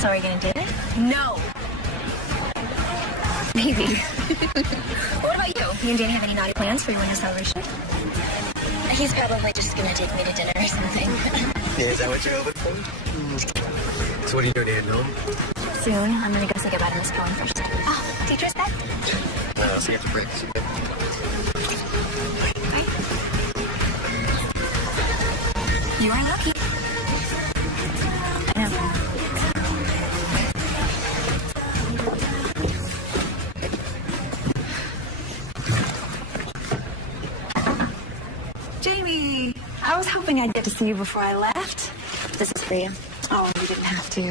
So are you gonna date it? No. Maybe. What about you? You and Danny have any naughty plans for your winter celebration? He's probably just gonna take me to dinner or something. Yeah, is that what you're hoping for? So what are you doing, heading home? Soon. I'm gonna go say goodbye to Miss Cohen first. Oh, teacher's back? So you have to break. Bye. You are lucky. Yeah. Jamie, I was hoping I'd get to see you before I left. This is for you. Oh, you didn't have to.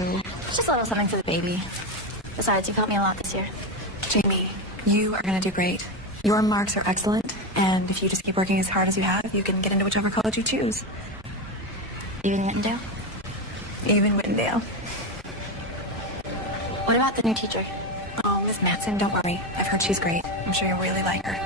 It's just a little something for the baby. Besides, you've helped me a lot this year. Jamie, you are going to do great. Your marks are excellent, and if you just keep working as hard as you have, you can get into whichever college you choose. Even Whitendale? Even Whitendale. What about the new teacher? Oh, Miss Matson, don't worry. I've heard she's great. I'm sure you'll really like her.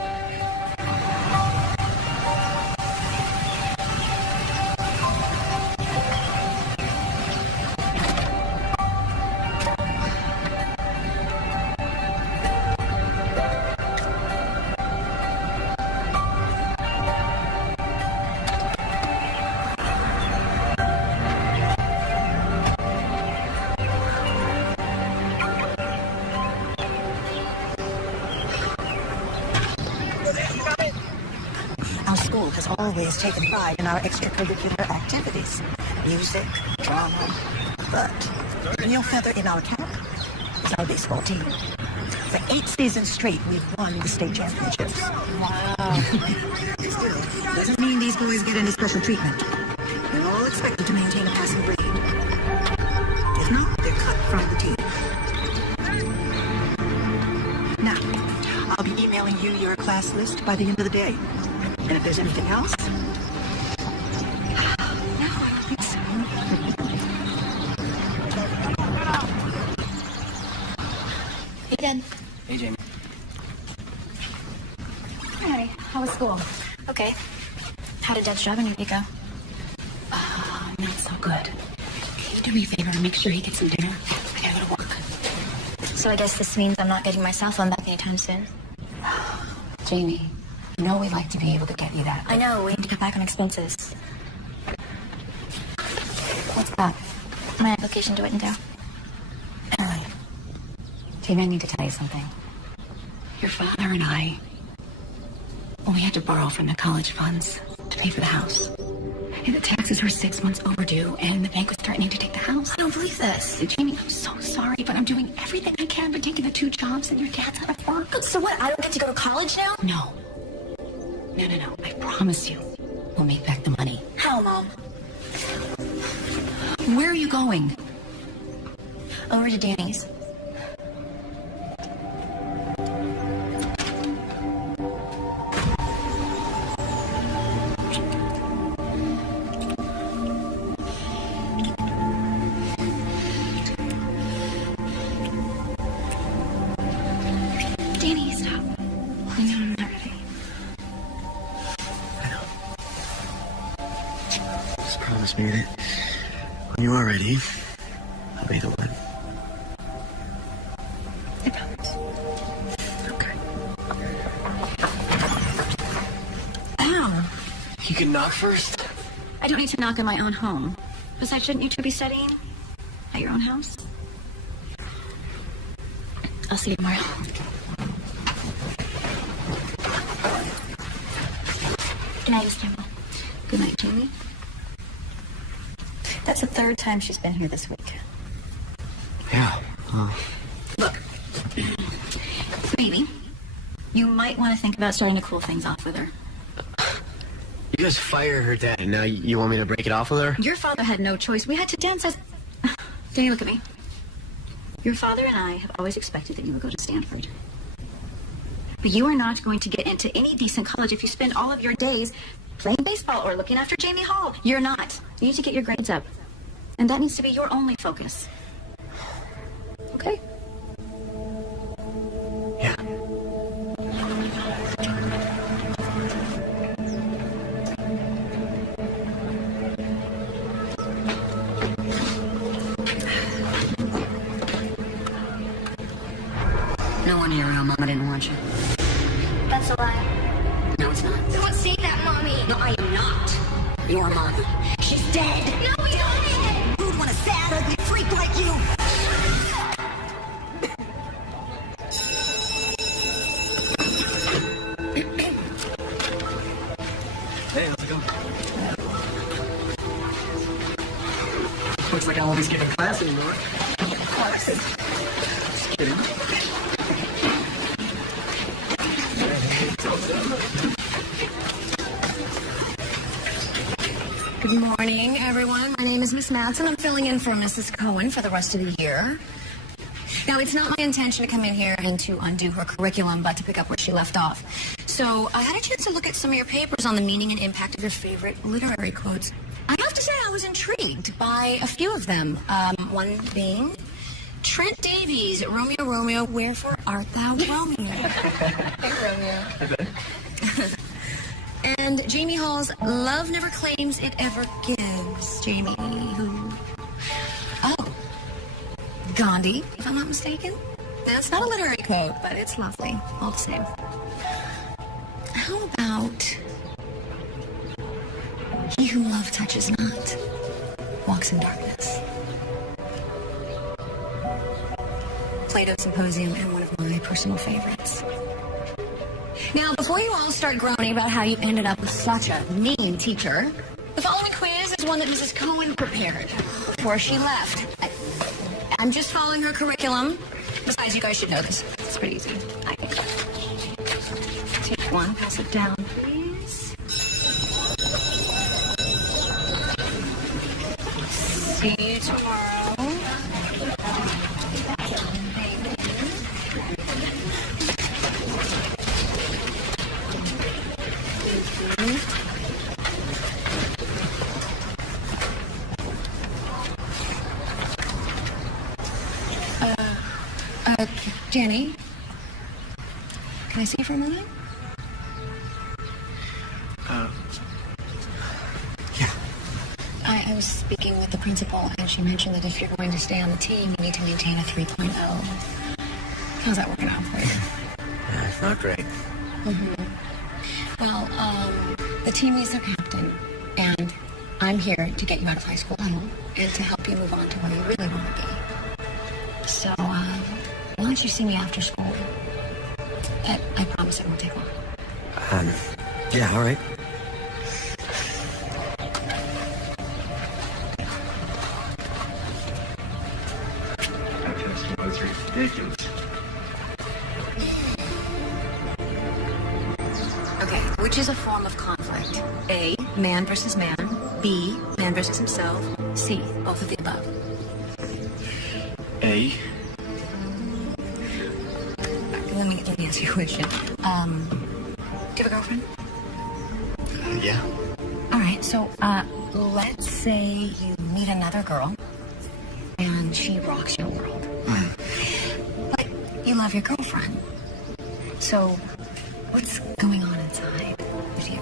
Our school has always taken pride in our extracurricular activities. Music, drama. But the real feather in our cap is our baseball team. For 8 seasons straight, we've won the state championships. Wow. Still, doesn't mean these boys get any special treatment. They're all expected to maintain a passing grade. If not, they're cut from the team. Now, I'll be emailing you your class list by the end of the day. And if there's anything else... No, I don't think so. Hey, Dad. Hey, Jamie. Hi, honey. How was school? Okay. How did Dad's job interview go? Not so good. Can you do me a favor and make sure he gets some dinner? I gotta go to work. So I guess this means I'm not getting my cell phone back anytime soon. Jamie, you know we like to be able to get you that. I know. We need to cut back on expenses. What's that? My application to Whitendale. Emily. Jamie, I need to tell you something. Your father and I, well, we had to borrow from the college funds to pay for the house. And the taxes were 6 months overdue, and the bank was threatening to take the house. I don't believe this. Jamie, I'm so sorry, but I'm doing everything I can for taking the 2 jobs, and your dad's out of work. So what? I don't get to go to college now? No. No. I promise you, we'll make back the money. How, Mom? Where are you going? Over to Danny's. Danny, stop. I'm not ready. I know. Just promise me that when you are ready, I'll be the one. I promise. Okay. Ow. You can knock first. I don't need to knock on my own home. Besides, shouldn't you two be studying at your own house? I'll see you tomorrow. Good night, Miss Campbell. Good night, Jamie. That's the 3rd time she's been here this week. Yeah. Look, maybe you might want to think about starting to cool things off with her. You just fire her dad, and now you want me to break it off with her? Your father had no choice. We had to dance as... Danny, look at me. Your father and I have always expected that you would go to Stanford. But you are not going to get into any decent college if you spend all of your days playing baseball or looking after Jamie Hall. You're not. You need to get your grades up. And that needs to be your only focus. Okay? Yeah. No wonder your real mama didn't want you. That's a lie. No, it's not. Don't say that, Mommy. No, I am not your mom. She's dead. No, he's not dead. Who'd want a sad, ugly freak like you? Hey, how's it going? Looks like I won't be skipping class anymore. Just kidding. Good morning, everyone. My name is Miss Matson. I'm filling in for Mrs. Cohen for the rest of the year. Now, it's not my intention to come in here and to undo her curriculum, but to pick up where she left off. So, I had a chance to look at some of your papers on the meaning and impact of your favorite literary quotes. I have to say I was intrigued by a few of them. One being, Trent Davies, Romeo, Romeo, wherefore art thou Romeo? Hey, Romeo. And Jamie Hall's Love Never Claims It Ever Gives. Jamie, who? Oh, Gandhi, if I'm not mistaken. Now, it's not a literary quote, but it's lovely, all the same. How about he whom love touches not walks in darkness? Plato's Symposium, and one of my personal favorites. Now, before you all start groaning about how you ended up with such a mean teacher, the following quiz is one that Mrs. Cohen prepared before she left. I'm just following her curriculum. Besides, you guys should know this. It's pretty easy, I think. Take one, pass it down, please. See you tomorrow. Jenny, can I see you for a moment? Yeah. I was speaking with the principal, and she mentioned that if you're going to stay on the team, you need to maintain a 3.0. How's that working out for you? Yeah, it's not great. Well, the team needs their captain, and I'm here to get you out of high school and to help you move on to where you really want to be. So, why don't you see me after school? But I promise it won't take long. Yeah, all right. That test was ridiculous. Okay, which is a form of conflict? A, man versus man. B, man versus himself. C, both of the above. A. Let me ask you a question. Do you have a girlfriend? Yeah. All right, so let's say you meet another girl, and she rocks your world. But you love your girlfriend. So what's going on inside with you?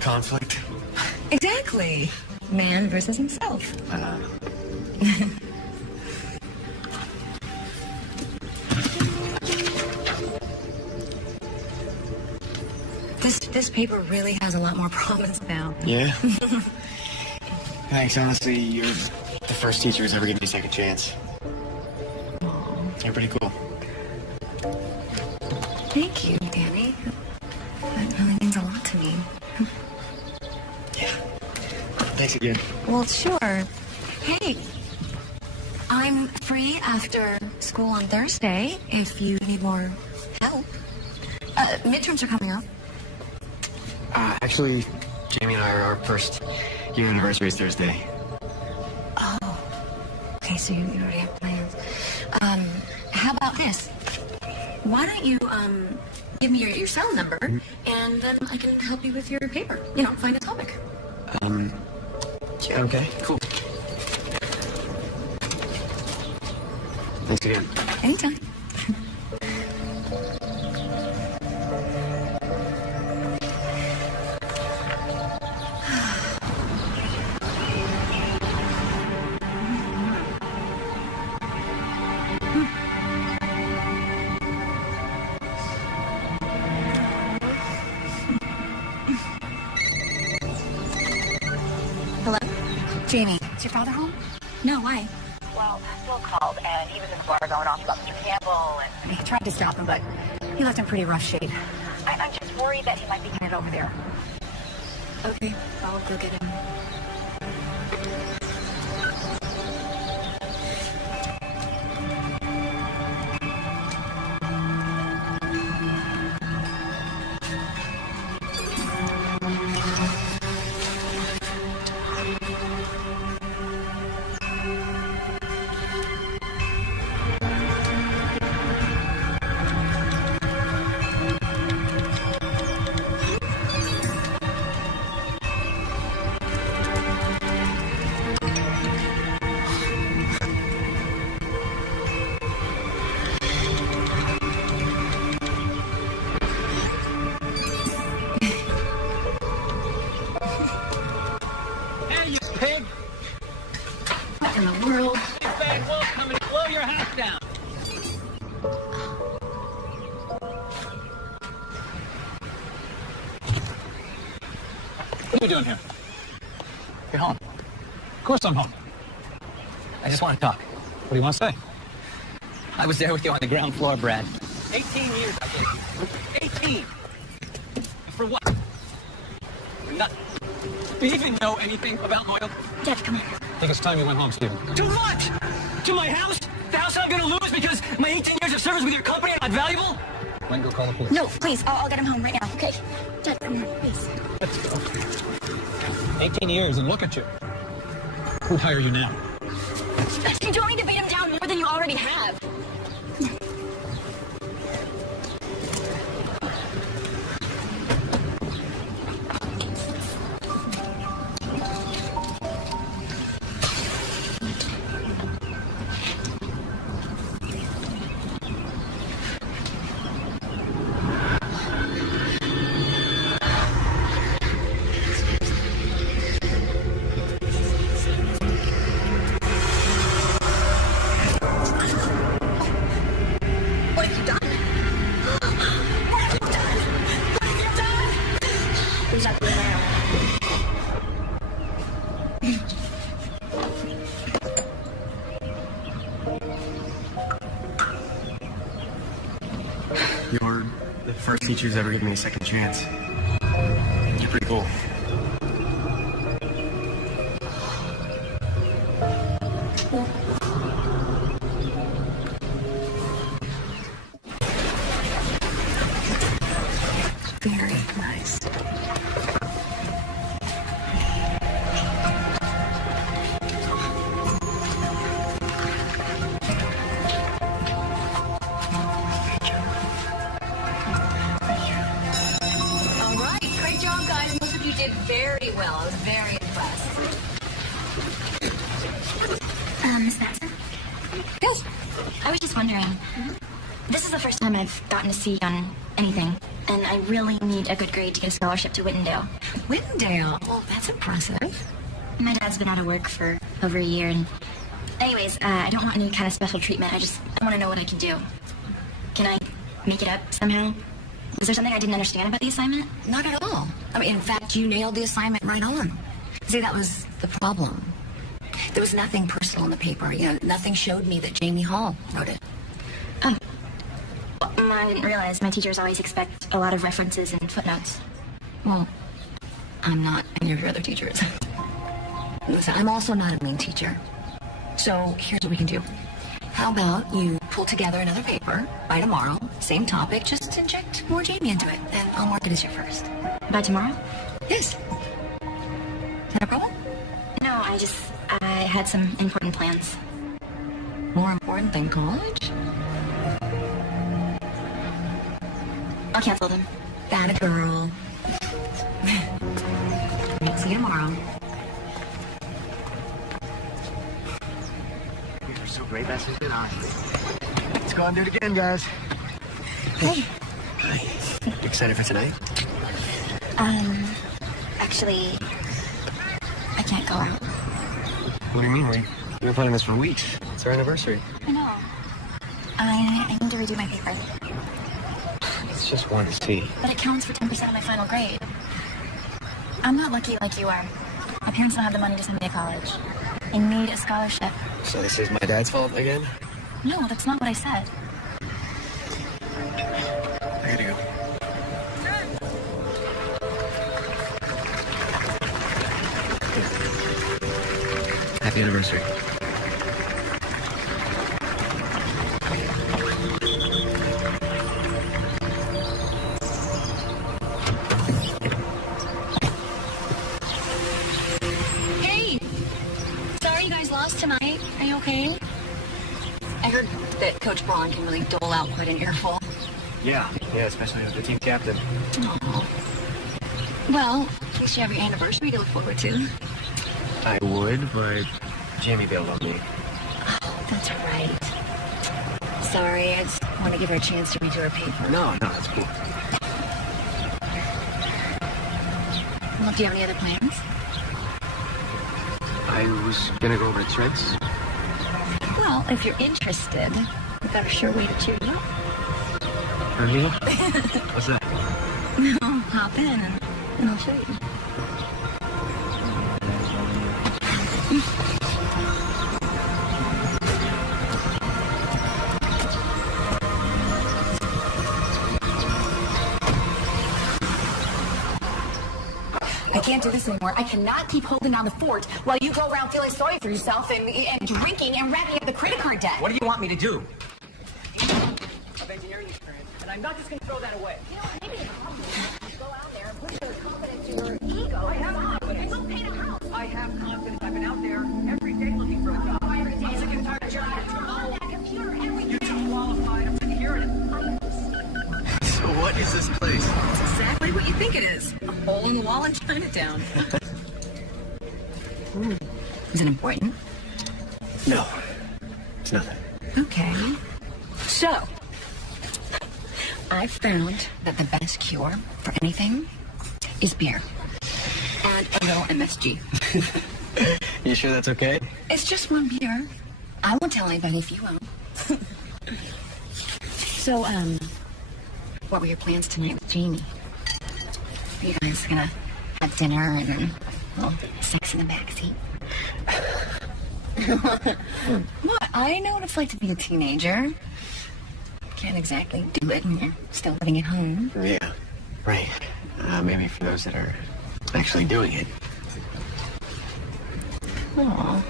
Conflict. Exactly. Man versus himself. This paper really has a lot more promise now. Yeah. Thanks. Honestly, you're the first teacher who's ever given me a second chance. You're pretty cool. Thank you, Danny. That really means a lot to me. Yeah. Thanks again. Well, sure. Hey, I'm free after school on Thursday if you need more help. Midterms are coming up. Actually, Jamie and I are our first year anniversary is Thursday. Oh. Okay, so you already have plans. How about this? Why don't you, give me your cell number, and then I can help you with your paper. You know, find a topic. Yeah, okay, cool. Thanks again. Anytime. Jamie, is your father home? No, why? Well, Phil called, and he was in the bar going off about Mr. Campbell, and He tried to stop him, but he left in pretty rough shape. I'm just worried that he might be headed over there. Okay, I'll go get him. Hey, you pig! What in the world? Bad wolf coming to blow your house down! What are you doing here? You're home. Of course I'm home. I just want to talk. What do you want to say? I was there with you on the ground floor, Brad. 18 years I gave you. 18! For what? For nothing. Do you even know anything about loyalty? Dad, come on. I think it's time you went home, Stephen. To what? To my house? The house I'm gonna lose because my 18 years of service with your company are not valuable? When go call the police. No, please, I'll get him home right now, okay? Dad, come on, please. Let's go. 18 years and look at you. Who'd hire you now? You don't need to beat him down more than you already have. What have you done? What have you done? What have you done? Who's up there now? You're the first teacher who's ever given me a second chance. You're pretty cool. Very nice. All right, great job, guys. Most of you did very well. I was very impressed. Miss Batson? Yes. I was just wondering. This is the first time I've gotten a C on anything, and I really need a good grade to get a scholarship to Whitendale. Whitendale? Well, that's impressive. My dad's been out of work for over a year, and anyways, I don't want any kind of special treatment. I want to know what I can do. Can I make it up somehow? Was there something I didn't understand about the assignment? Not at all. I mean, in fact, you nailed the assignment right on. See, that was the problem. There was nothing personal in the paper. You know, nothing showed me that Jamie Hall wrote it. Oh. Well, I didn't realize my teachers always expect a lot of references and footnotes. Well, I'm not any of your other teachers. Listen, I'm also not a mean teacher. So here's what we can do. How about you pull together another paper by tomorrow, same topic, just inject more Jamie into it, and I'll mark it as your first. By tomorrow? Yes. Is that a problem? No, I had some important plans. More important than college? I'll cancel them. That a girl. See you tomorrow. You're so great, that's just been on. Let's go and do it again, guys. Hey. Hi. You excited for tonight? Actually, I can't go out. What do you mean? We've been planning this for weeks. It's our anniversary. I know. I need to redo my paper. It's just one C. But it counts for 10% of my final grade. I'm not lucky like you are. My parents don't have the money to send me to college. I need a scholarship. So this is my dad's fault again? No, that's not what I said. I gotta go. Happy anniversary. Hey! Sorry you guys lost tonight. Are you okay? I heard that Coach Braun can really dole out quite an earful. Yeah, especially with the team captain. Oh. Well, at least you have your anniversary to look forward to. I would, but Jamie bailed on me. Oh, that's right. Sorry, I just want to give her a chance to redo her paper. No, that's cool. Well, do you have any other plans? I was gonna go over to Trent's. Well, if you're interested, we've got a sure way to cheer you up. For me? What's that? No, hop in and I'll show you. I can't do this anymore. I cannot keep holding down the fort while you go around feeling sorry for yourself and drinking and racking up the credit card debt. What do you want me to do? Of engineering experience, and I'm not just going to throw that away. You know, maybe go out there and push your confidence in your ego. I have confidence. Go paint a house. I have confidence. I've been out there every day looking for a job. I'm sick and tired of hearing it. On that computer every You're day. too qualified. I'm sick of hearing it. So what is this place? It's exactly what you think it is. A hole in the wall in Chinatown. Is it important? No, it's nothing. Okay. So, I've found that the best cure for anything is beer. And a little MSG. You sure that's okay? It's just one beer. I won't tell anybody if you won't. So, what were your plans tonight with Jamie? Are you guys gonna have dinner and then sex in the backseat? What? I know what it's like to be a teenager. Can't exactly do it when you're still living at home. Yeah, right. Maybe for those that are actually doing it. Aw.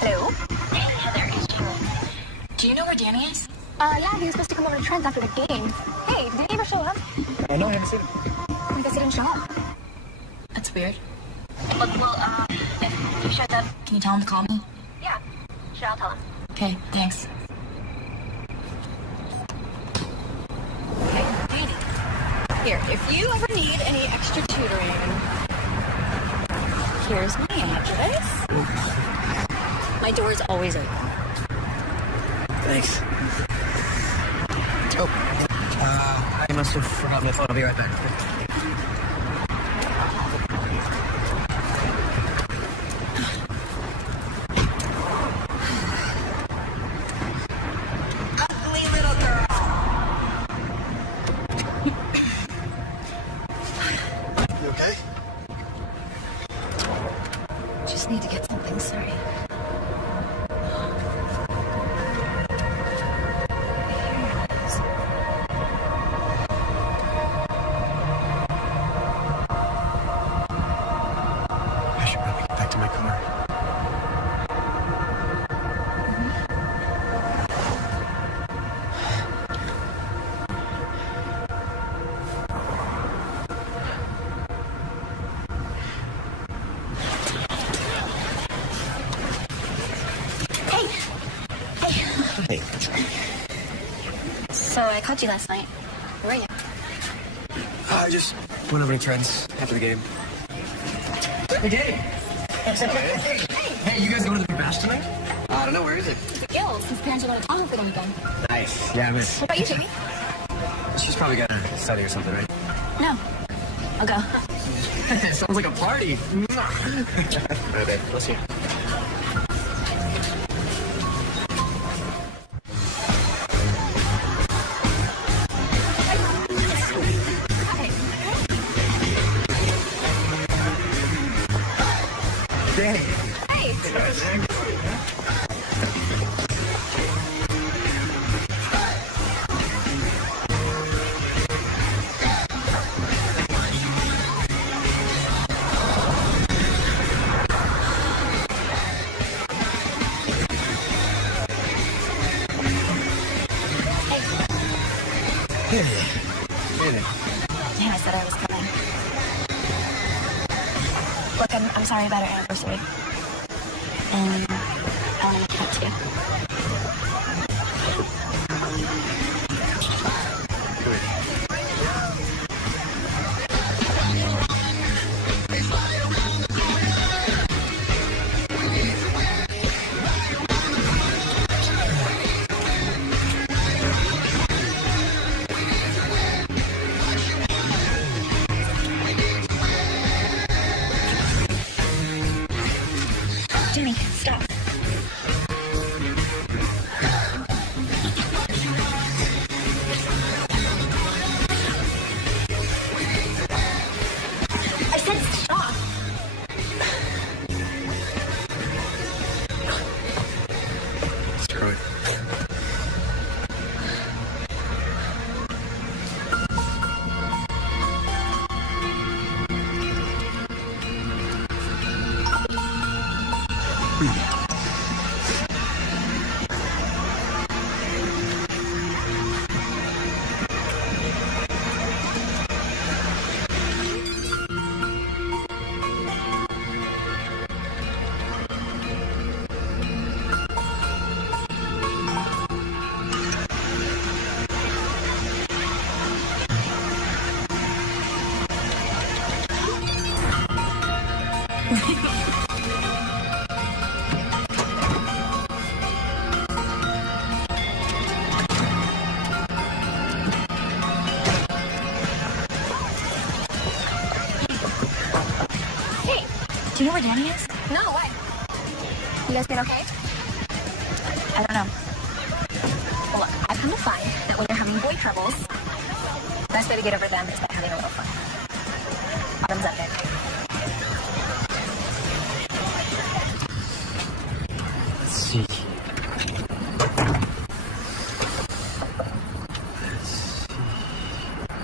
Hello? Hey, Heather, it's Jamie. Do you know where Danny is? Yeah, he was supposed to come over to Trent's after the game. Hey, did he ever show up? No, I haven't seen him. I guess he didn't show up. That's weird. Well, if he shows up, Can you tell him to call me? yeah, sure, I'll tell him. Okay, thanks. Okay, Danny. Here, if you ever need any extra tutoring, here's my address. My door's always open. Thanks. Oh, I must have forgotten my phone. I'll be right back. Ugly little girl. You okay? Just need to get something straight. I should probably get back to my car. Hey. So I caught you last night. Where were you? I just went over to Trent's after the game. Hey, Dave. Hey, you guys going to the big bash tonight? I don't know, where is it? Gills, his parents are going to Tahoe for the weekend. Nice. Yeah, I miss. What about you, Jamie? She's probably got to study or something, right? No. I'll go. Sounds like a party. Okay, let's see. Danny. Hey. Hey there. Damn, I said I was coming. Look, I'm sorry about our anniversary. And I want to make it up to you. Jimmy, stop. I said stop. Screw it. Hey. Do you know where Danny is? No, what? You guys been okay? I don't know. Well, look, I've come to find that when you're having boy troubles, the best way to get over them is by having a little fun. Bottoms up, then. Let's see.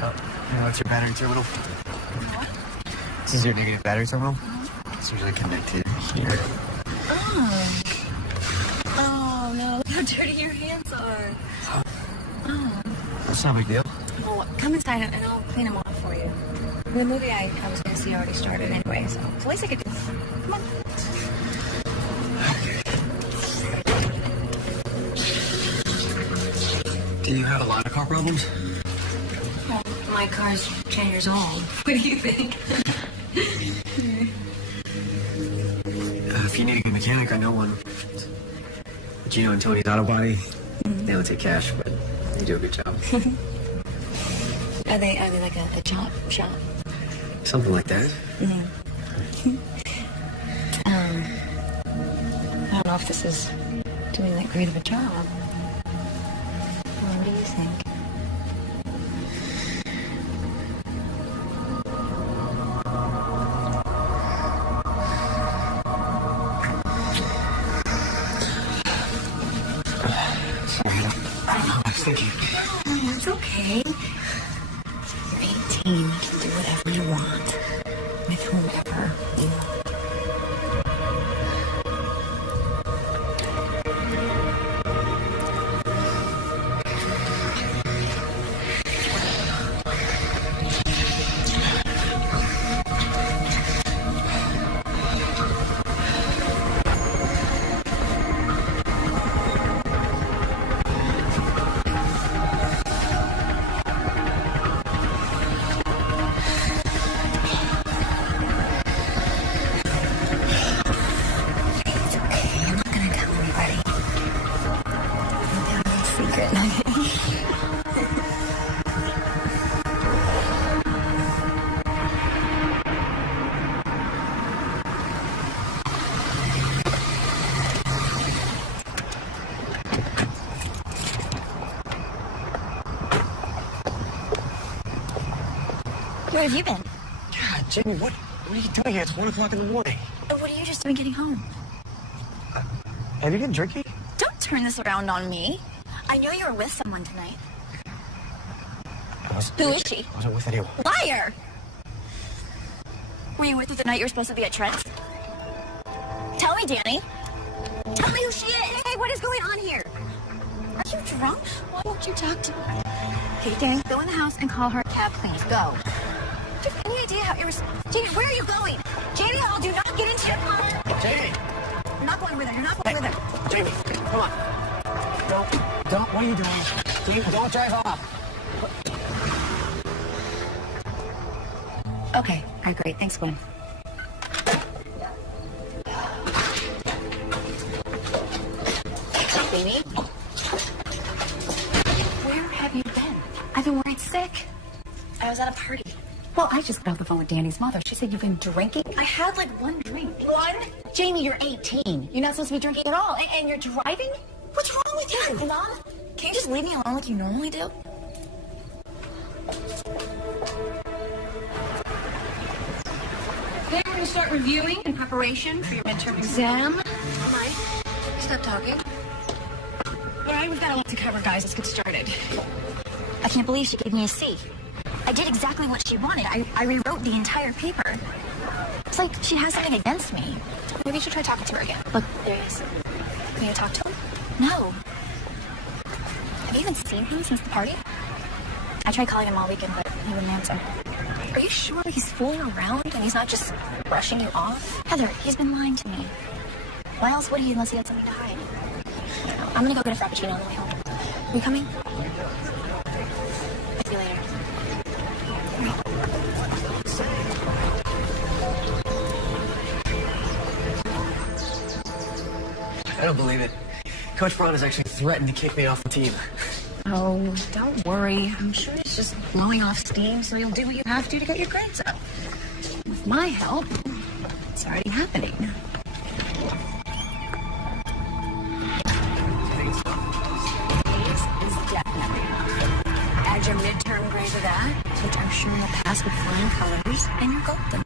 Oh, that's your battery terminal. This is your negative battery terminal. It's usually connected here. Oh, no. Look how dirty your hands are. That's not a big deal. Oh, come inside and I'll clean them off for you. The movie I was going to see already started anyway, so it's the least I could do. Come on. Do you have a lot of car problems? Well, my car's 10 years old. What do you think? If you need a good mechanic, I know one. Gino and Tony's Auto Body. They don't take cash, but they do a good job. Are they like a chop shop? Something like that. I don't know if this is doing that great of a job. Well, what do you think? I was thinking. It's okay. You're 18. You can do whatever you want. With whomever, you know. Where have you been? God, Jamie, what are you doing here? It's 1 o'clock in the morning. What are you just doing getting home? Have you been drinking? Don't turn this around on me. I know you were with someone tonight. Who is she? I wasn't with anyone. Liar! Were you with her the night you were supposed to be at Trent's? Tell me, Danny. Tell me who she is. Hey, what is going on here? Are you drunk? Why won't you talk to me? Okay, Danny, go in the house and call her a cab, please. Go. Do you have any idea how Jamie, where are you going? Jamie, I'll do not get into your car. Jamie! You're not going with her. You're not going with her. Jamie, come on. Don't, what are you doing? Jamie, don't drive off. Okay. All right, great. Thanks, Gwen. Baby? Where have you been? I've been worried sick. I was at a party. Well, I just got off the phone with Danny's mother. She said you've been drinking. I had like one drink. One? Jamie, you're 18. You're not supposed to be drinking at all. And you're driving? What's wrong with you? Mom, can you just leave me alone like you normally do? Okay, we're going to start reviewing in preparation for your midterm exam. All right. Stop talking. All right, we've got a lot to cover, guys. Let's get started. I can't believe she gave me a C. I did exactly what she wanted. I rewrote the entire paper. It's like she has something against me. Maybe you should try talking to her again. Look, there he is. Can you talk to him? No. Have you even seen him since the party? I tried calling him all weekend, but he wouldn't answer. Are you sure he's fooling around and he's not just brushing you off? Heather, he's been lying to me. Why else would he unless he had something to hide? I'm gonna go get a frappuccino on the way home. Are you coming? See you later. I don't believe it. Coach Braun has actually threatened to kick me off the team. Oh, don't worry. I'm sure it's just blowing off steam, so you'll do what you have to get your grades up. With my help, it's already happening. Is definitely up. Add your midterm grade to that, which I'm sure you'll pass with flying colors, and you're golden.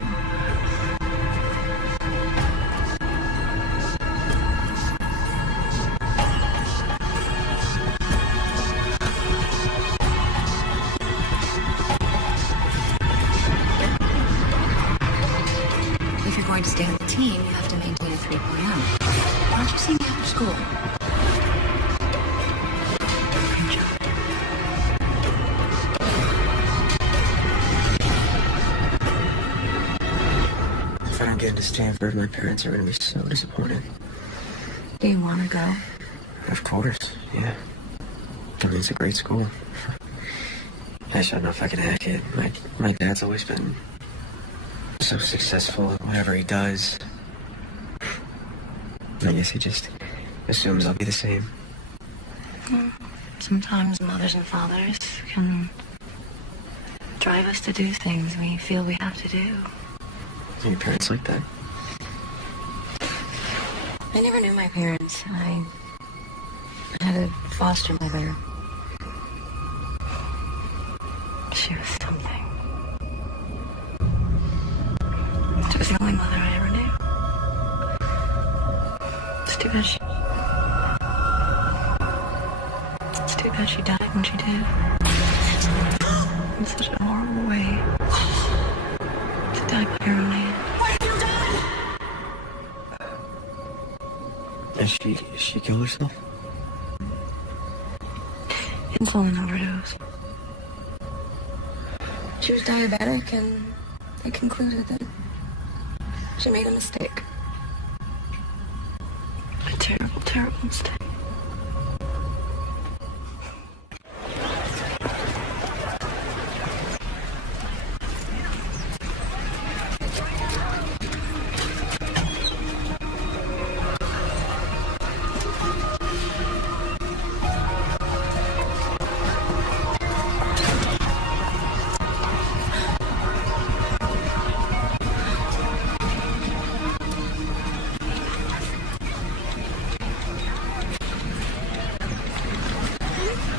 If you're going to stay on the team, you have to maintain a 3.0. Why don't you see me after school? Good job. If I don't get into Stanford, my parents are going to be so disappointed. Do you want to go? Of course, yeah. I mean, it's a great school. I just don't know if I can hack it. My dad's always been so successful at whatever he does. I guess he just assumes I'll be the same. Sometimes mothers and fathers can drive us to do things we feel we have to do. Are your parents like that? I never knew my parents. I had a foster mother. She was something. She was the only mother I ever knew. It's too bad she died when she did. In such a horrible way. To die by her own hand. Is she killed herself? Insulin overdose. She was diabetic, and they concluded that she made a mistake. A terrible, terrible mistake.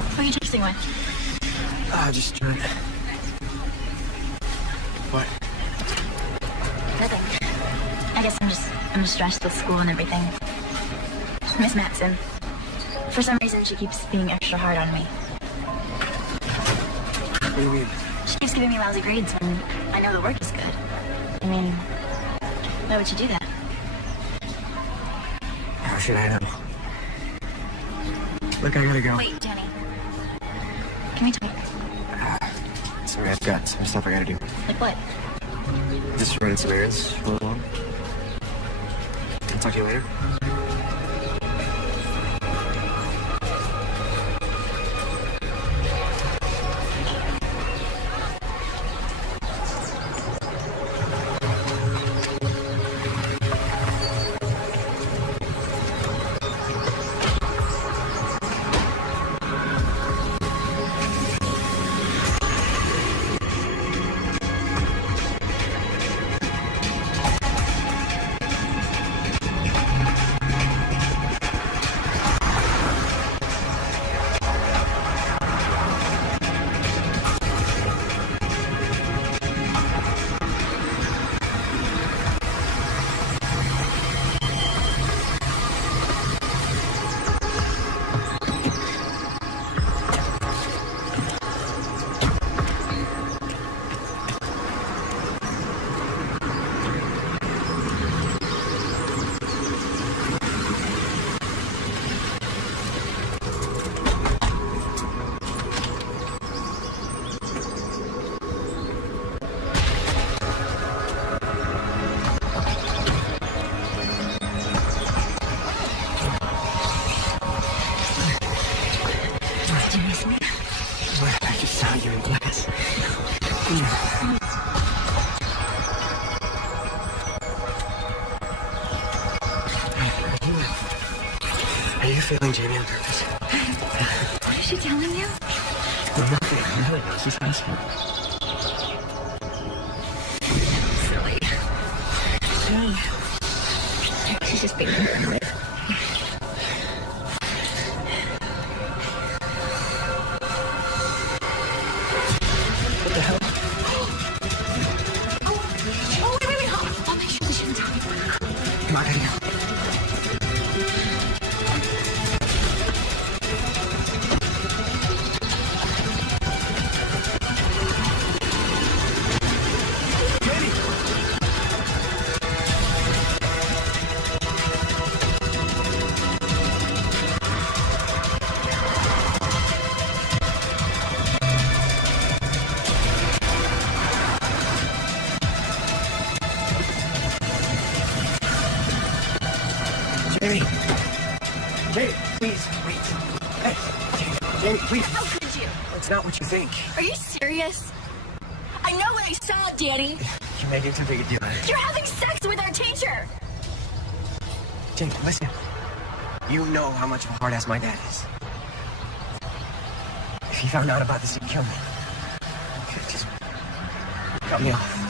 What are you texting with? Just trying. What? Nothing. I guess I'm just I'm stressed with school and everything. Miss Matson, for some reason, she keeps being extra hard on me. What do you mean? She keeps giving me lousy grades when I know the work is good. I mean, why would she do that? How should I know? Look, I gotta go. Wait, Danny. Can we talk? Sorry, I've got some stuff I gotta do. Like what? Just running some errands for a little while. I'll talk to you later. I just saw you in class. Are you feeling Jamie on purpose? What is she telling you? Nothing. Really, she's asking. Silly. She's just being paranoid. What the hell? Oh, wait. I'll make sure that she doesn't tell anyone. Come on, I gotta go. Jamie! Jamie, please, wait. Hey, Jamie, please. How could you? It's not what you think. Are you serious? I know what I saw, Danny. You're making too big a deal out of it. You're having sex with our teacher. Jamie, listen. You know how much of a hard ass my dad is. If he found out about this, he'd kill me. He'd just cut me off.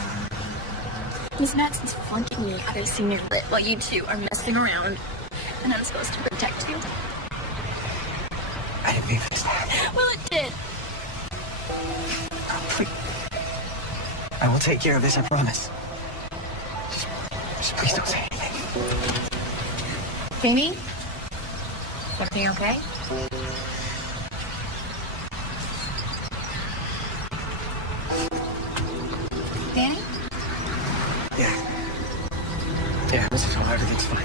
Miss Matson's flunking me out of senior lit while you two are messing around. And I'm supposed to protect you? I didn't mean for that. Well, it did. Please. I will take care of this, I promise. Just please don't say anything. Jamie? Everything okay? Danny? Yeah, Mrs. Hall, everything's fine.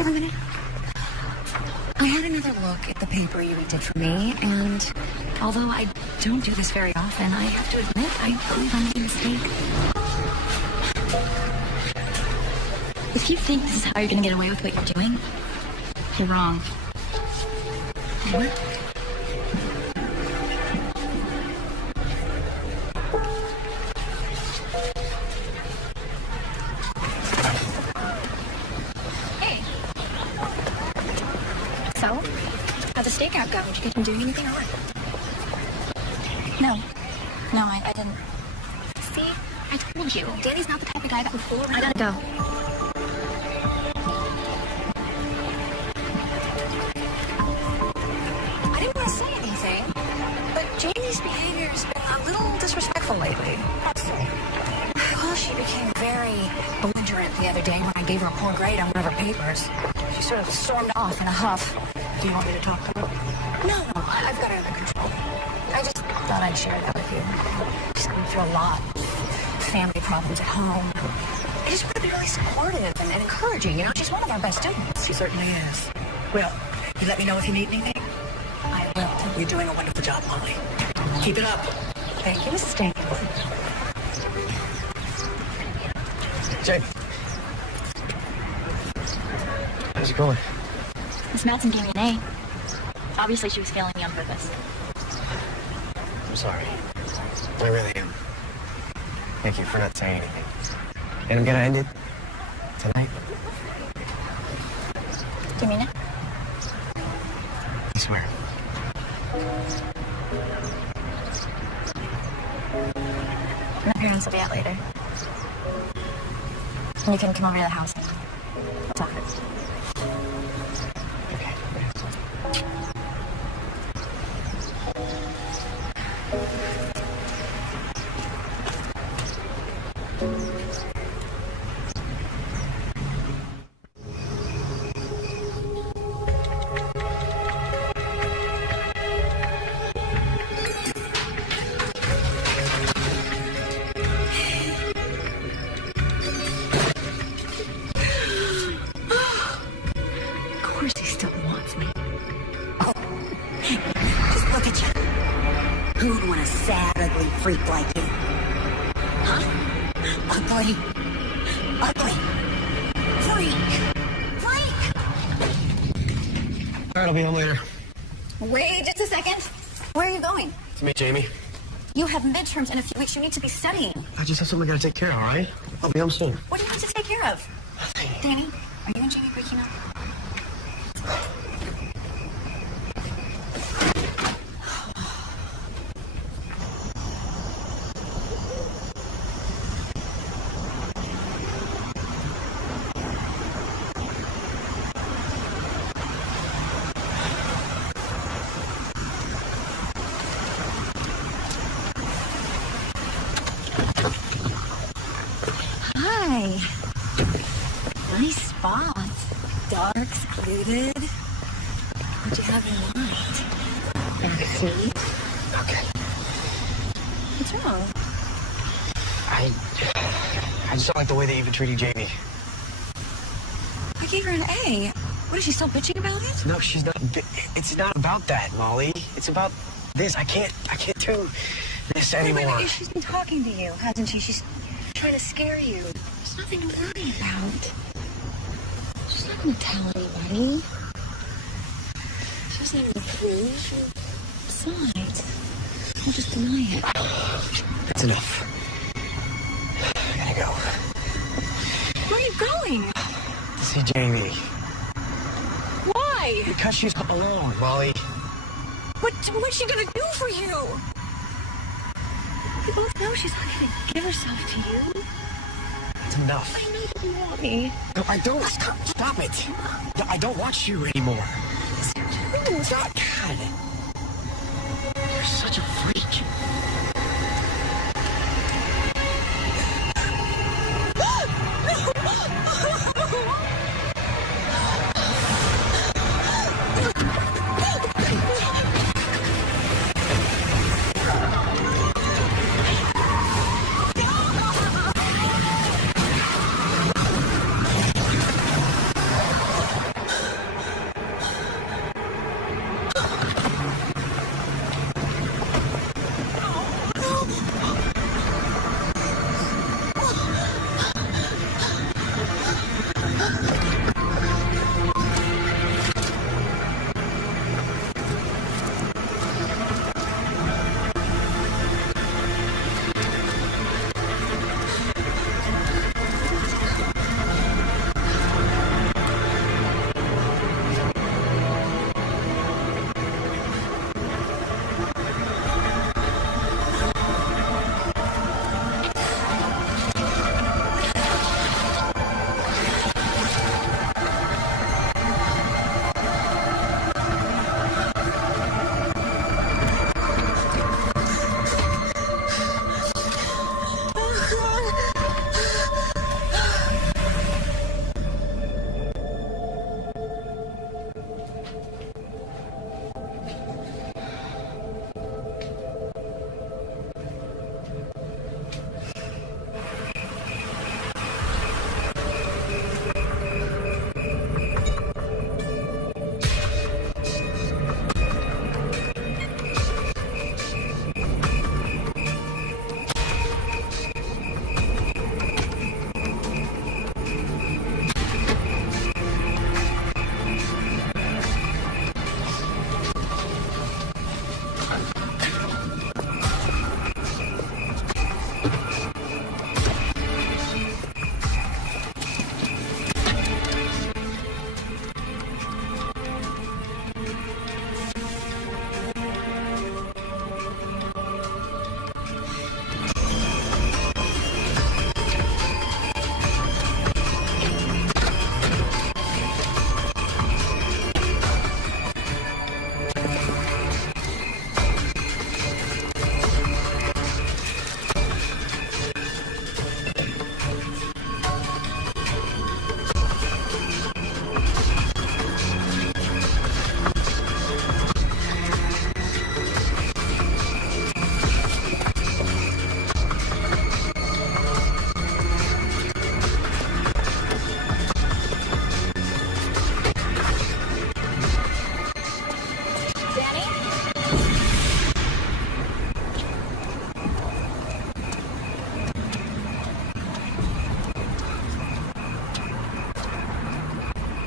Every minute. I had another look at the paper you did for me, and although I don't do this very often, I have to admit I believe I made a mistake. If you think this is how you're going to get away with what you're doing, you're wrong. What? Hey. So, how'd the stakeout go? Did you get him doing anything or what? No. No, I didn't. See, I told you. Danny's not the type of guy that would fool around. I gotta go. I didn't want to say anything, but Jamie's behavior's been a little disrespectful lately. Well, she became very belligerent the other day when I gave her a poor grade on one of her papers. She sort of stormed off in a huff. Do you want me to talk to her? No, I've got it under control. I just thought I'd share that with you. She's going through a lot. Family problems at home. I just want to be really supportive and encouraging. You know, she's one of our best students. She certainly is. Well, you let me know if you need anything. I will. You're doing a wonderful job, Molly. Keep it up. Thank you, Mrs. Daniels. Jay. How's it going? Miss Madsen gave me an A. Obviously, she was failing me on purpose. I'm sorry. I really am. Thank you for not saying anything. And I'm gonna end it tonight. Do you mean it? I swear. My parents will be out later. And you can come over to the house and talk. Okay. Of course he still wants me. Just look at you. Who'd want a sad, ugly freak like you? Huh? Ugly. Ugly. Freak. Freak! All right, I'll be home later. Wait just a second. Where are you going? To meet Jamie. You have midterms in a few weeks. You need to be studying. I just have something I gotta take care of, all right? I'll be home soon. What do you have to take care of? Danny, are you and Jamie breaking up? Hi. Nice spot. Dark, secluded. What'd you have in mind? Backseat? Okay. What's wrong? I just don't like the way that you've been treating Jamie. I gave her an A. What, is she still bitching about it? No, she's not. It's not about that, Molly. It's about this. I can't do this anymore. Wait, she's been talking to you, hasn't she? She's trying to scare you. There's nothing to worry about. She's not gonna tell anybody. She doesn't even approve. Besides, I'll just deny it. That's enough. I gotta go. Where are you going? To see Jamie. Why? Because she's alone, Molly. What's she gonna do for you? We both know she's not gonna give herself to you. It's enough. I know you want me. No, I don't. Stop it. No, I don't watch you anymore. Stop. God. You're such a freak.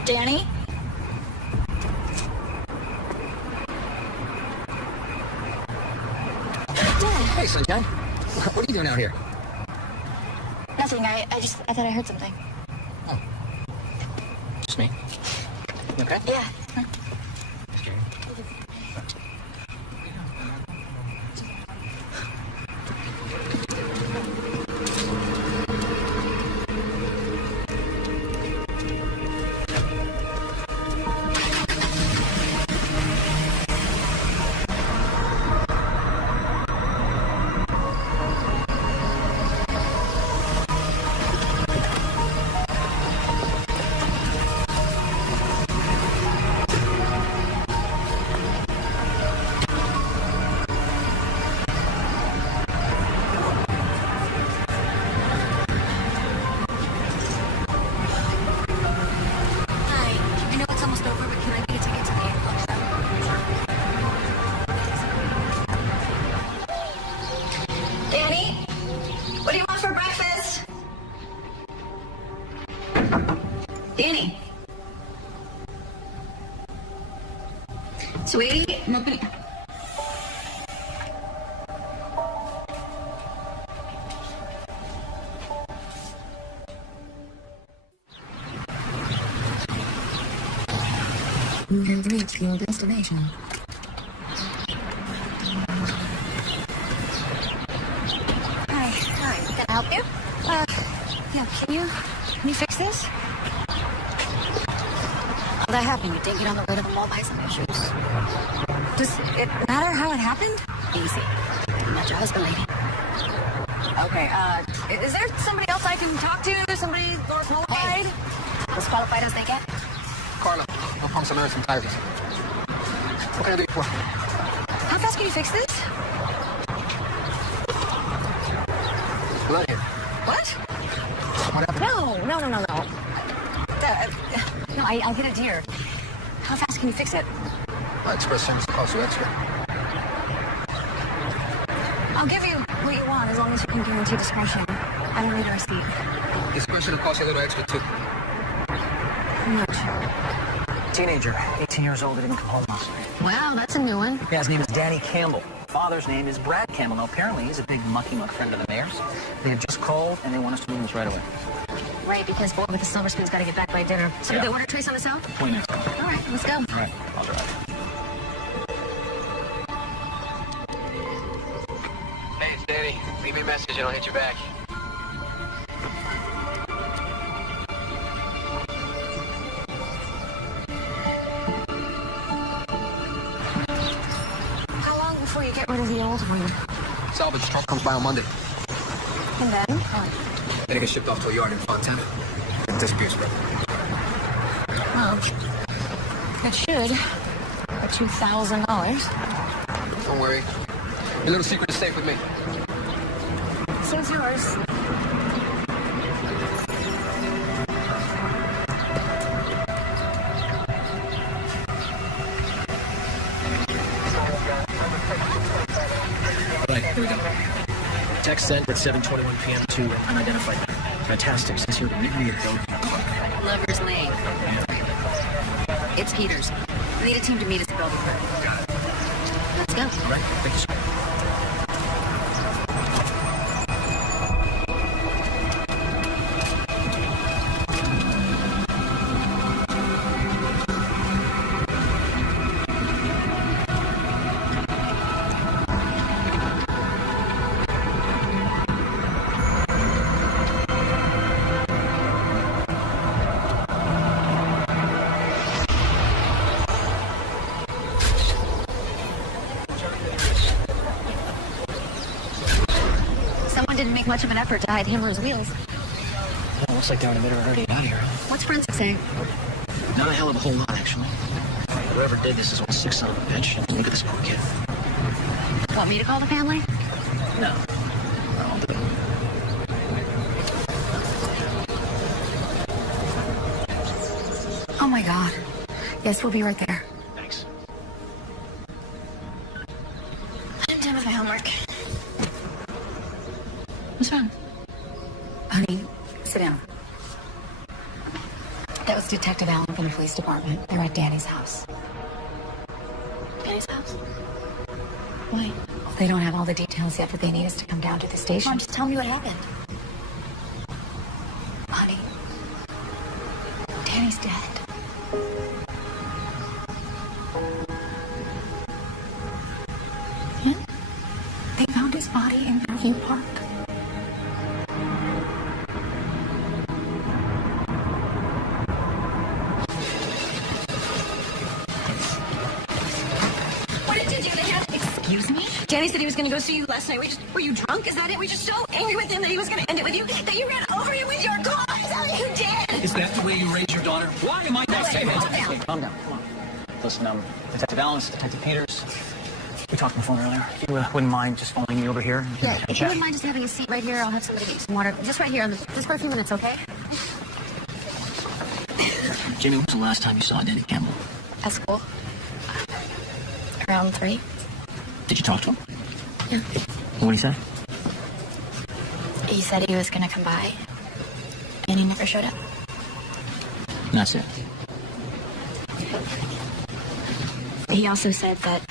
Danny? Hey, Sunshine. What are you doing out here? Nothing. I thought I heard something. Just me. You okay? Yeah. I know it's almost over, but can I get a ticket to the 8 o'clock show? Danny? What do you want for breakfast? Danny? Sweetie? Nothing. You have reached your destination. Hi. Can I help you? Yeah, can you fix this? Well, that happened. You didn't get on the way to the mall by some issues. Does it matter how it happened? Easy. I'm not your husband, lady. Okay, is there somebody else I can talk to? Somebody more qualified? As qualified as they get? Carla, I'll pump some air and some tires. What can I do for? How fast can you fix this? I'm out here. What? What happened? No. No, I get a deer. How fast can you fix it? My express service costs you extra. I'll give you what you want as long as you can guarantee discretion. I don't need a receipt. Discretion will cost you a little extra, too. How much? Teenager, 18 years old, didn't come home last night. Wow, that's a new one. The guy's name is Danny Campbell. Father's name is Brad Campbell. Now, apparently, he's a big mucky muck friend of the mayor's. They had just called, and they want us to move this right away. Right, because boy with the silver spoon's got to get back by dinner. So Yeah. the order trace on the cell? 20 minutes. All All right, let's go. right, I'll drive. Hey, it's Danny. Leave me a message and I'll hit you back. How long before you get rid of the old one? Salvage truck comes by on Monday. And then? Then it gets shipped off to a yard in Fontana. It disappears forever. Well, it should. For $2,000. Don't worry. Your little secret is safe with me. Seems yours. All right, here we go. Text sent at 7:21 p.m. to an unidentified man. Fantastic. Since you're immediately a code. Lover's Lane. It's Peters. We need a team to meet us at Bellevue. Let's go. All right, thank you, sir. Someone didn't make much of an effort to hide him or his wheels. Well, looks like they're in the middle of already out here. What's forensics saying? Not a hell of a whole lot, actually. Whoever did this is one sick son of a bitch. Look at this poor kid. Want me to call the family? No. I'll do it. Oh my God. Yes, we'll be right there. Thanks. I'm done with my homework. What's wrong? Honey, sit down. That was Detective Allen from the police department. They're at Danny's house. Danny's house? Why? Well, they don't have all the details yet, but they need us to come down to the station. Mom, just tell me what happened. Honey, Danny's dead. Yeah? They found his body in Fairview Park. What did you do to him? Excuse me? Danny said he was going to go see you last night. Were you drunk? Is that it? Were you so angry with him that he was going to end it with you that you ran over him with your car? Is that what you did? Is that the way you raise your daughter? Why am I not safe? calm down. Okay, calm down. Come on. Listen, Detective Allen, Detective Peters. We talked on the phone earlier. If you wouldn't mind just following me over here and Yeah, have a if you chat. wouldn't mind just having a seat right here, I'll have somebody get you some water. Just right here, just for a few minutes, okay? Jamie, when was the last time you saw Danny Campbell? At school. Around 3. Did you talk to him? Yeah. What did he say? He said he was going to come by, and he never showed up. And that's it. He also said that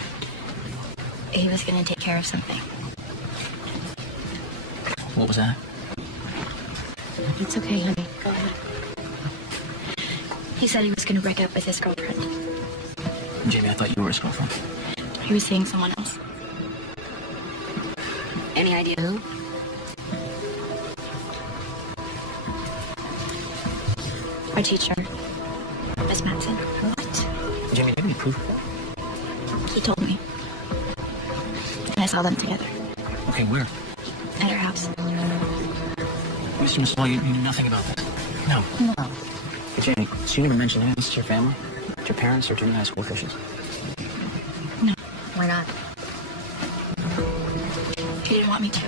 he was going to take care of something. What was that? It's okay, honey. Go ahead. He said he was going to break up with his girlfriend. Jamie, I thought you were his girlfriend. He was seeing someone else. Any idea who? Our teacher, Miss Matson. What? Jamie, do you have any proof of that? He told me. And I saw them together Okay, where? at her house. Mr. Maswell, you knew nothing about this? No. No. Hey, Jamie, so you never mentioned any of this to your family? To your parents or to any high school officials? No, we're not. He didn't want me to.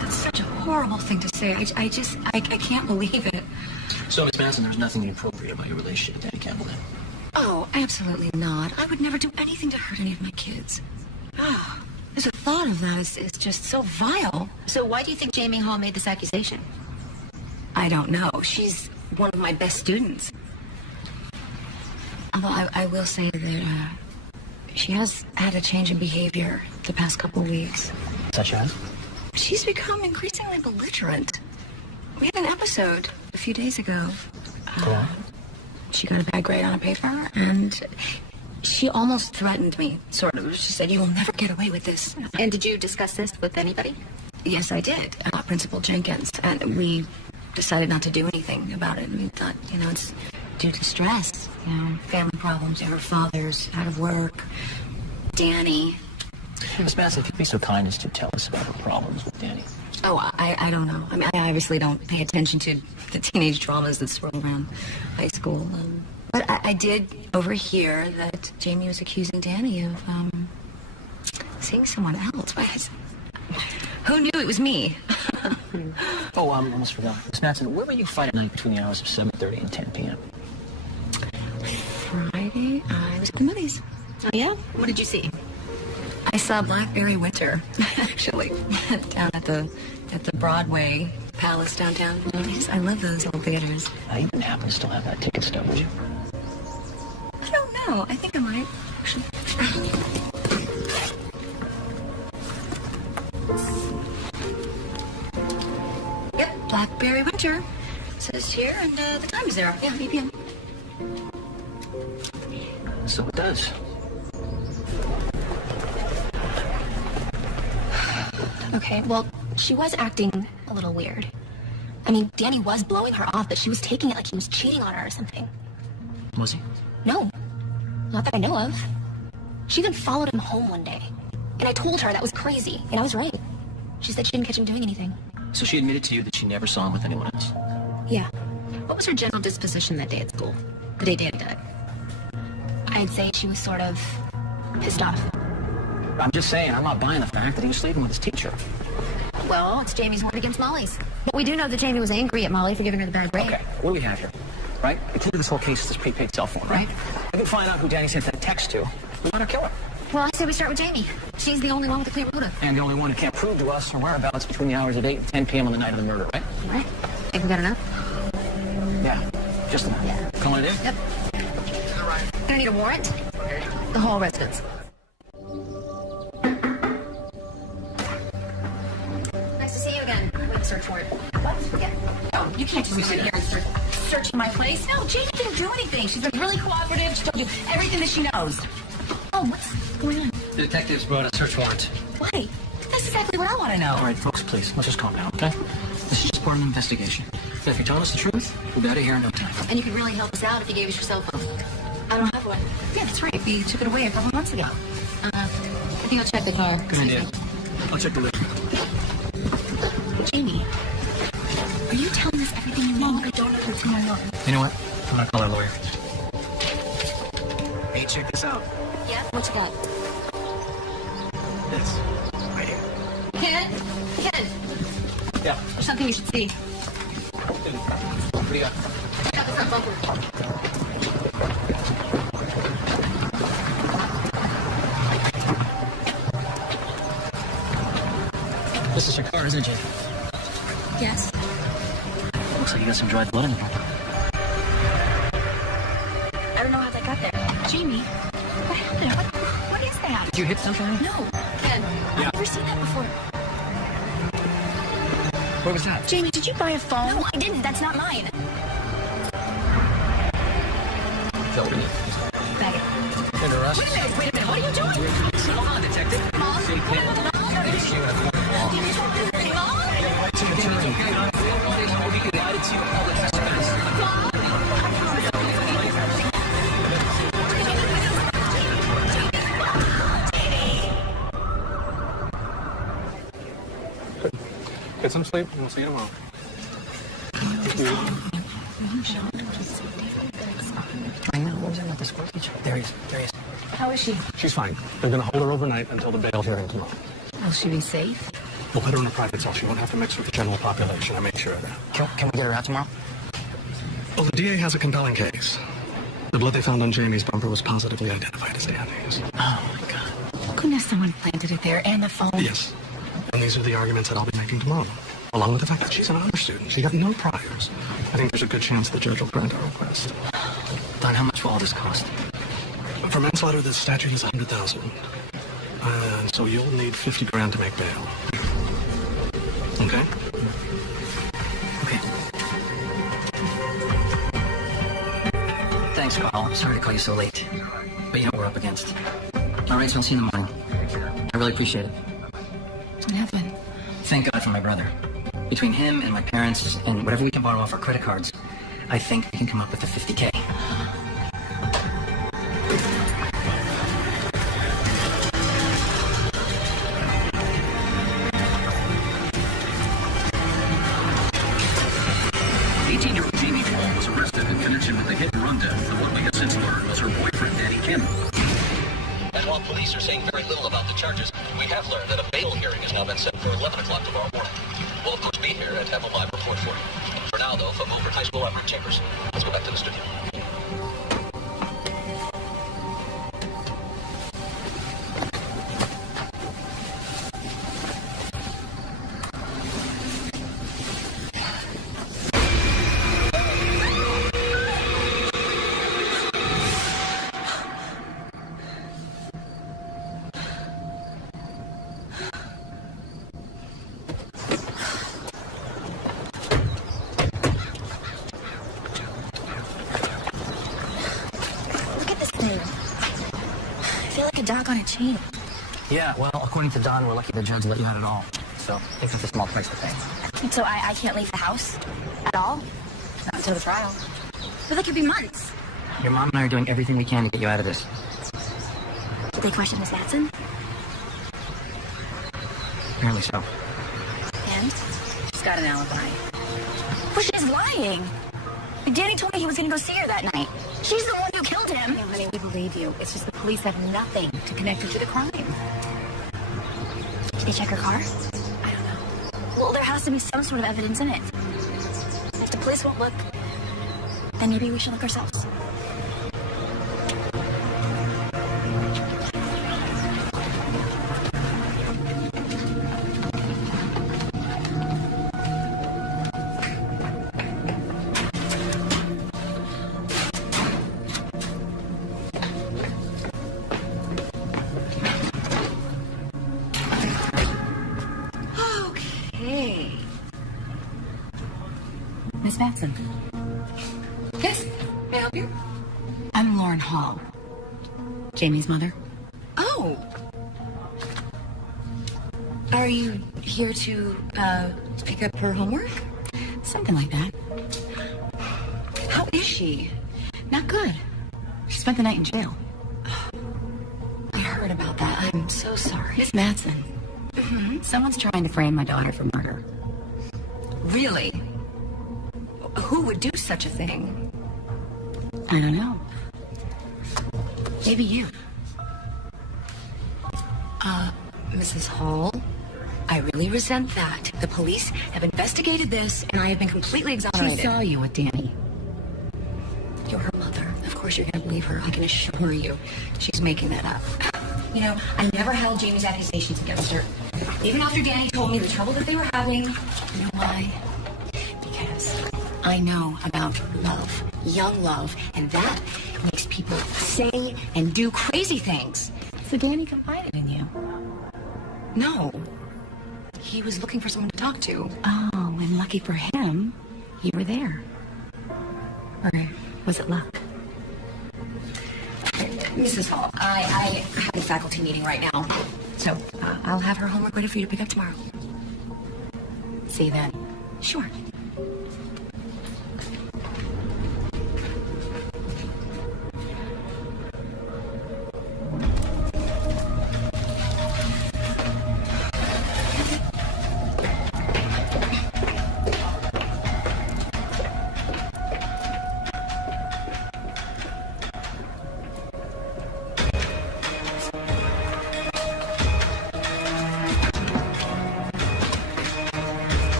That's such a horrible thing to say. I can't believe it. So, Miss Manson, there's nothing inappropriate about your relationship with Danny Campbell then? Oh, absolutely not. I would never do anything to hurt any of my kids. Oh, the thought of that is just so vile. So why do you think Jamie Hall made this accusation? I don't know. She's one of my best students. Although I will say that she has had a change in behavior the past couple of weeks. Such as? She's become increasingly belligerent. We had an episode a few days ago. Go on. She got a bad grade on a paper, and she almost threatened me, sort of. She said, "You will never get away with this." And did you discuss this with anybody? Yes, I did. Principal Jenkins. And we decided not to do anything about it. We thought, it's due to stress, family problems. Her father's out of work. Danny. Miss Manson, if you'd be so kind as to tell us about her problems with Danny. Oh, I don't know. I mean, I obviously don't pay attention to the teenage dramas that swirl around high school. But I did overhear that Jamie was accusing Danny of seeing someone else. Who knew it was me? Oh, I almost forgot. Miss Manson, where were you Friday night between the hours of 7:30 and 10 p.m.? Friday, I was at the movies. Oh, yeah? What did you see? I saw Blackberry Winter, actually, down at the Broadway Palace downtown. I love those old theaters. I even happen to still have that ticket stub, would you? I don't know. I think I might. Actually. Yep, Blackberry Winter. It says here, and the time is there. Yeah, 8 p.m. So it does. Okay, well, she was acting a little weird. I mean, Danny was blowing her off, but she was taking it like he was cheating on her or something. Was he? No, not that I know of. She even followed him home one day. And I told her that was crazy, and I was right. She said she didn't catch him doing anything. So she admitted to you that she never saw him with anyone else? Yeah. What was her general disposition that day at school? The day Danny died? I'd say she was sort of pissed off. I'm just saying, I'm not buying the fact that he was sleeping with his teacher. Well, it's Jamie's word against Molly's. But we do know that Jamie was angry at Molly for giving her the bad grade. Okay, what do we have here? Right? The key to this whole case is this prepaid cell phone, right? I can find out who Danny sent that text to. We want to kill her. Well, I say we start with Jamie. She's the only one with a clear motive. And the only one who can't prove to us her whereabouts between the hours of 8 and 10 p.m. on the night of the murder, right? Right? Think we got enough? Yeah, just enough. Yeah. Come on in. Yep. Gonna need a warrant? The whole residence. Nice to see you again. We have a search warrant. What? Yeah. Oh, you can't just be sitting here and start searching my place. No, Jamie didn't do anything. She's been really cooperative. She told you everything that she knows. Oh, what's going on? The detectives brought a search warrant. Why? That's exactly what I want to know. All right, folks, please, let's just calm down, okay? This is just part of an investigation. So if you tell us the truth, we'll be out of here in no time. And you could really help us out if you gave us your cell phone. I don't have one. Yeah, that's right. We took it away a couple months ago. I think I'll check the car. Good idea. I'll check the list. Jamie, are you telling us everything you know? I don't know what's going on. You know what? I'm gonna call our lawyer. Hey, check this out. Yeah? What you got? This. Right here. Ken? Ken, Yeah. there's something you should see. What do you got? Check out the front bumper. This is your car, isn't it, Jake? Yes. Looks like you got some dried blood in there. I don't know how that got there. Jamie, what happened? What is that? Did you hit something? No. Ken, I've never seen that before. What was that? Jamie, did you buy a phone? No, I didn't. That's not mine. So, Bag it. under arrest. Wait a minute. What are you doing? Hold on, detective. Mom? See, Ken. It's you in a court of law. To the jury. Will be delighted to all the testimonies. Get some sleep, and we'll see you tomorrow. I know. What was that about the square feature? There he is. There he is. How is she? She's fine. They're going to hold her overnight until the bail hearing tomorrow. Will she be safe? We'll put her in a private cell. She won't have to mix with the general population. I made sure of that. Can we get her out tomorrow? Well, the DA has a compelling case. The blood they found on Jamie's bumper was positively identified as Danny's. Oh, my God. Goodness, someone planted it there and the phone. Yes. And these are the arguments that I'll be making tomorrow, along with the fact that she's an honor student. She got no priors. I think there's a good chance the judge will grant our request. Don, how much will all this cost? For manslaughter, the statute is $100,000. And so you'll need $50,000 to make bail. Okay? Okay. Thanks, Carl. I'm sorry to call you so late. But you know what we're up against. All right, so I'll see you in the morning. I really appreciate it. What happened? Thank God for my brother. Between him and my parents and whatever we can borrow off our credit cards, I think we can come up with the $50K. Jamie Hall was arrested in connection with the hit and run death of what we have since learned was her boyfriend, Danny Campbell. And while police are saying very little about the charges, we have learned that a bail hearing has now been set for 11 o'clock tomorrow morning. We'll, of course, be here and have a live report for you. For now, though, from Oakford High School, I'm Rick Chambers. Let's go back to the studio. Look at this thing. I feel like a dog on a chain. Yeah, well, according to Don, we're lucky the judge let you out at all. So, it's just a small price to pay. So I can't leave the house? At all? Not until the trial. But that could be months. Your mom and I are doing everything we can to get you out of this. Did they question Miss Matson? Apparently so. And? She's got an alibi. But she's lying. Danny told me he was going to go see her that night. She's the one who killed him. Yeah, honey, we believe you. It's just the police have nothing to connect her to the crime. Did they check her car? Well, there has to be some sort of evidence in it. If the police won't look, then maybe we should look ourselves. Okay. Miss Matson. Yes, may I help you? I'm Lauren Hall. Jamie's mother. Oh. Are you here to pick up her homework? Something like that. How is she? Not good. She spent the night in jail. I heard about that. I'm so sorry. Miss Matson. Someone's trying to frame my daughter for murder. Really? Who would do such a thing? I don't know. Maybe you. Mrs. Hall, I really resent that. The police have investigated this, and I have been completely She exonerated. saw you with Danny. You're her mother. Of course you're going to believe her. I can assure you. She's making that up. You know, I never held Jamie's accusations against her. Even after Danny told me the trouble that they were having. You know why? Because I know about love. Young love. And that makes people say and do crazy things. So Danny confided in you. No. He was looking for someone to talk to. Oh, and lucky for him, you were there. Or was it luck? Mrs. Hall, I have a faculty meeting right now. So I'll have her homework ready for you to pick up tomorrow. See you then. Sure.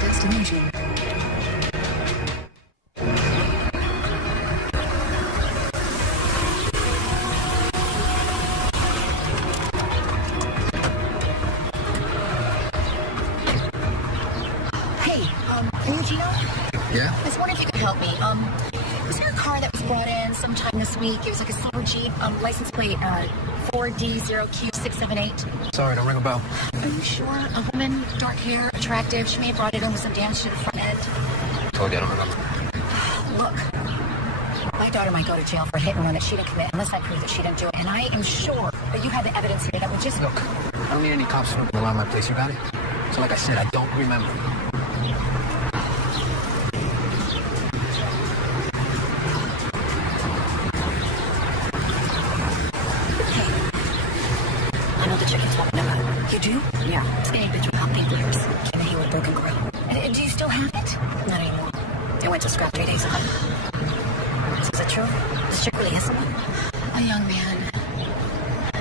Destination. Hey, are you Gino? Yeah? I was wondering if you could help me. Was there a car that was brought in sometime this week? It was like a silver Jeep, license plate 4D0Q678. Sorry, don't ring a bell. Are you sure? A woman, dark hair, attractive. She may have brought it in with some damage to the front end. Told you I don't remember. Look, my daughter might go to jail for a hit and run that she didn't commit unless I prove that she didn't do it. And I am sure that you have the evidence here that would just... Look, I don't need any cops snooping around my place, you got it? So like I said, I don't remember. I know the chick you're talking about. You do? Yeah. Skinny bitch with hot pink ears. And a heel with a broken grill. Do you still have it? Not anymore. It went to scrap 3 days ago. So is it true? This chick really has someone? A young man.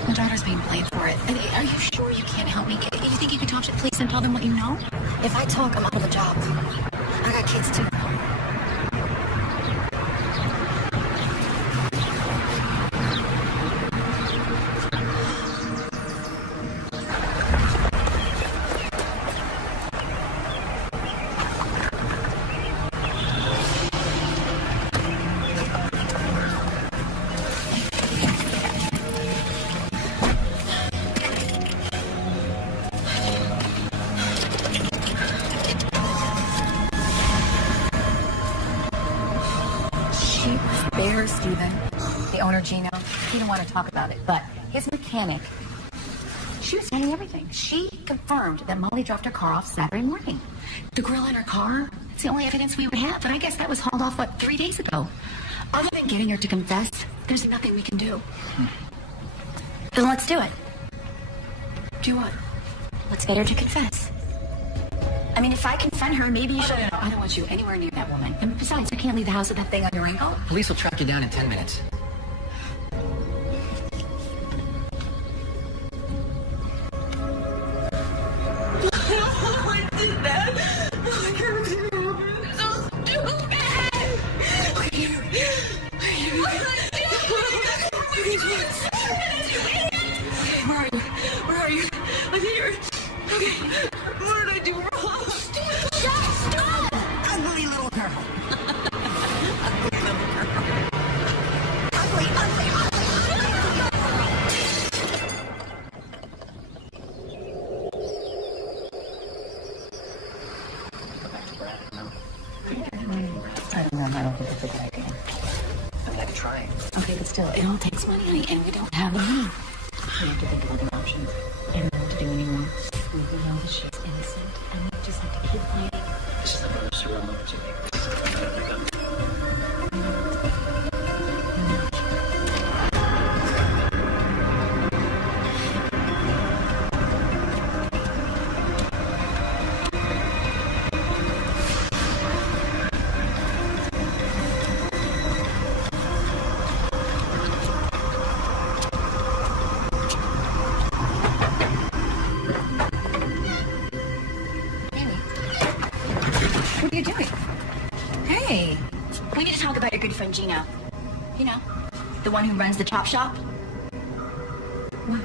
My daughter's being blamed for it. Are you sure you can't help me? You think you can talk to the police and tell them what you know? If I talk, I'm out of a job. I got kids too. She was there, Stephen. The owner, Gino, he didn't want to talk about it, but his mechanic, she was signing everything. She confirmed that Molly dropped her car off Saturday morning. The grill in her car, it's the only evidence we would have, and I guess that was hauled off, 3 days ago? Other than getting her to confess, there's nothing we can do. Then let's do it. Do what? Let's get her to confess. I mean, if I confront her, maybe you should... No, I don't want you anywhere near that woman. And besides, I can't leave the house with that thing on your ankle. Police will track you down in 10 minutes. Where are you? I'm here. Okay. What did I do wrong? Stop! Ugly little girl. Ugly little girl. Ugly, ugly, I don't think that's a good idea. I mean, I could try. Okay, but still, it all takes money, and we don't have the money. We have to think of other options. I don't know what to do anymore. We know that she's innocent, and we just have to keep fighting. This is another surreal moment to me. This is the better thing done. What are you doing? Hey, we need to talk about your good friend Gino. You know, the one who runs the chop shop. What?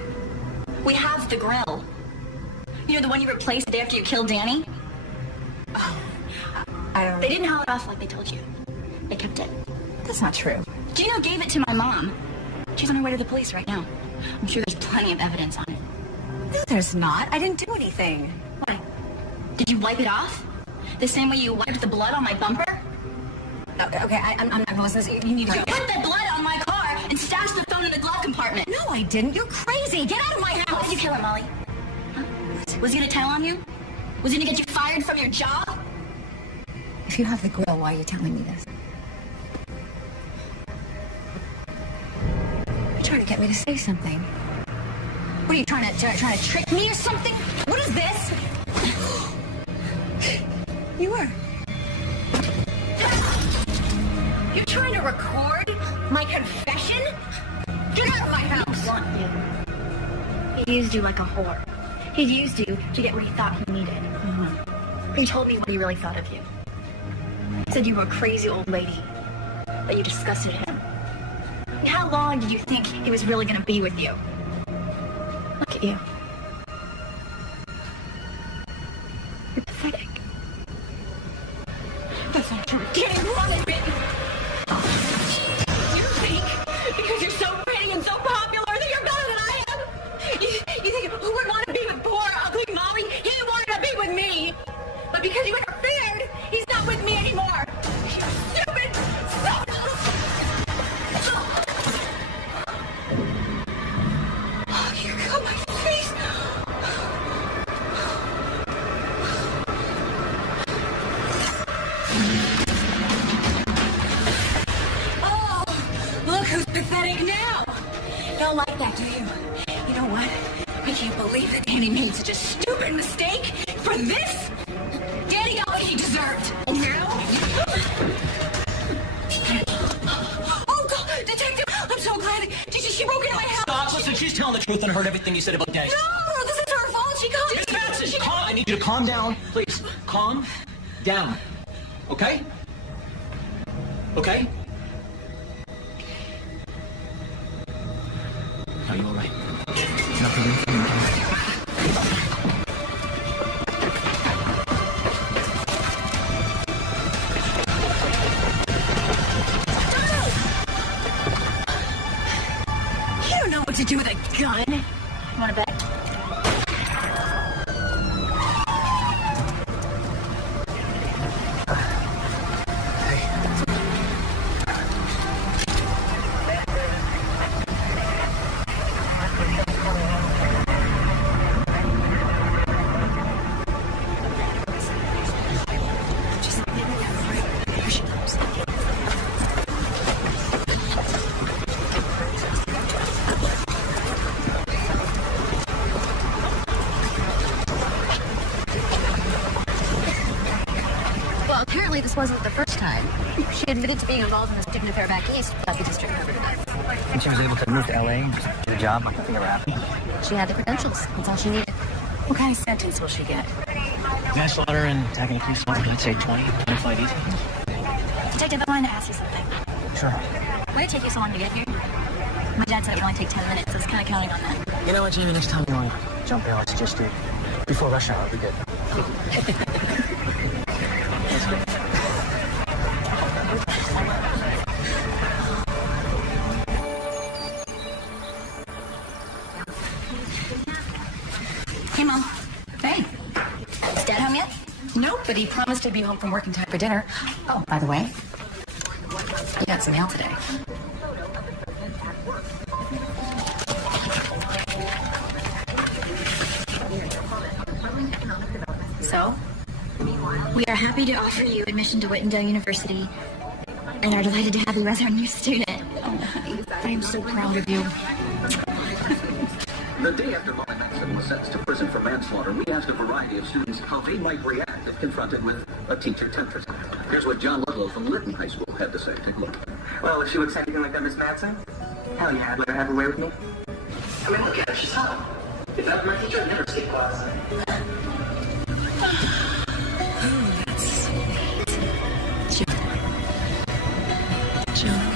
We have the grill. You know, the one you replaced the day after you killed Danny? I don't... They didn't haul it off like they told you. They kept it. That's not true. Gino gave it to my mom. She's on her way to the police right now. I'm sure there's plenty of evidence on it. No, there's not. I didn't do anything. Why? Did you wipe it off? The same way you wiped the blood on my bumper? Okay, I'm not going to listen. You need to You go. put the blood on my car and stashed the phone in the glove compartment. No, I didn't. You're crazy. Get out of my Why house. did you kill her, Molly? Huh? Was he gonna tell on you? Was he gonna get you fired from your job? If you have the grill, why are you telling me this? You're trying to get me to say something. What are you trying to trick me or something? What is this? You are. You're trying to record my confession? Get out of my house! Want you. He used you like a whore. He used you to get what he thought he needed. He told me what he really thought of you. He said you were a crazy old lady, that you disgusted him. And how long did you think he was really gonna be with you? Look at you. You're pathetic. That's not true. Getting wrong at me! You think, because you're so pretty and so popular, that you're better than I am? You think, who would want to be with poor, ugly Molly? He wanted to be with me! But because you interfered, he's not with me anymore! You stupid, Oh, you got my face! Oh, look who's pathetic now! Don't like that, do you? You know what? I can't believe that Danny made such a stupid mistake for this! Danny got what he deserved, and now... Oh, God, Detective, I'm so glad. She broke into my house. Stop, listen, she's telling the truth and I heard everything you said about Danny. No, this is her fault. She got... That's it. I need you to calm down, please. Calm down. Okay? Okay? Are you all right? You don't know what to do with a gun. You wanna bet? Well, apparently this wasn't the first time. She admitted to being involved in a student affair back east, but the district covered it up. And she was able to move to LA and just do a job like nothing ever happened. She had the credentials. That's all she needed. What kind of sentence will she get? Manslaughter and attacking a police officer, I'd say 20, 25 easy. Detective, I wanted to ask you something. Sure. Why did it take you so long to get here? My dad said it would only take 10 minutes. I was kind of counting on that. You know what, Jamie, next time you want to jump in, let's just do it before rush hour. We good. Hey, Mom. Hey. Is Dad home yet? Nope, but he promised to be home from work in time for dinner. Oh, by the way, you got some mail today. So, we are happy to offer you admission to Whitendale University and are delighted to have you as our new student. Oh, honey, I am so proud of you. The day after Molly Manson was sentenced to prison for manslaughter, we asked a variety of students how they might react if confronted with a teacher temptress. Here's what John Ludlow from Lytton High School had to say. Take a look. Well, if she looks anything like that, Miss Madsen, hell yeah, I'd let her have her way with me. I mean, look at her. She's hot. If that were my teacher, I'd never skip class. Joe.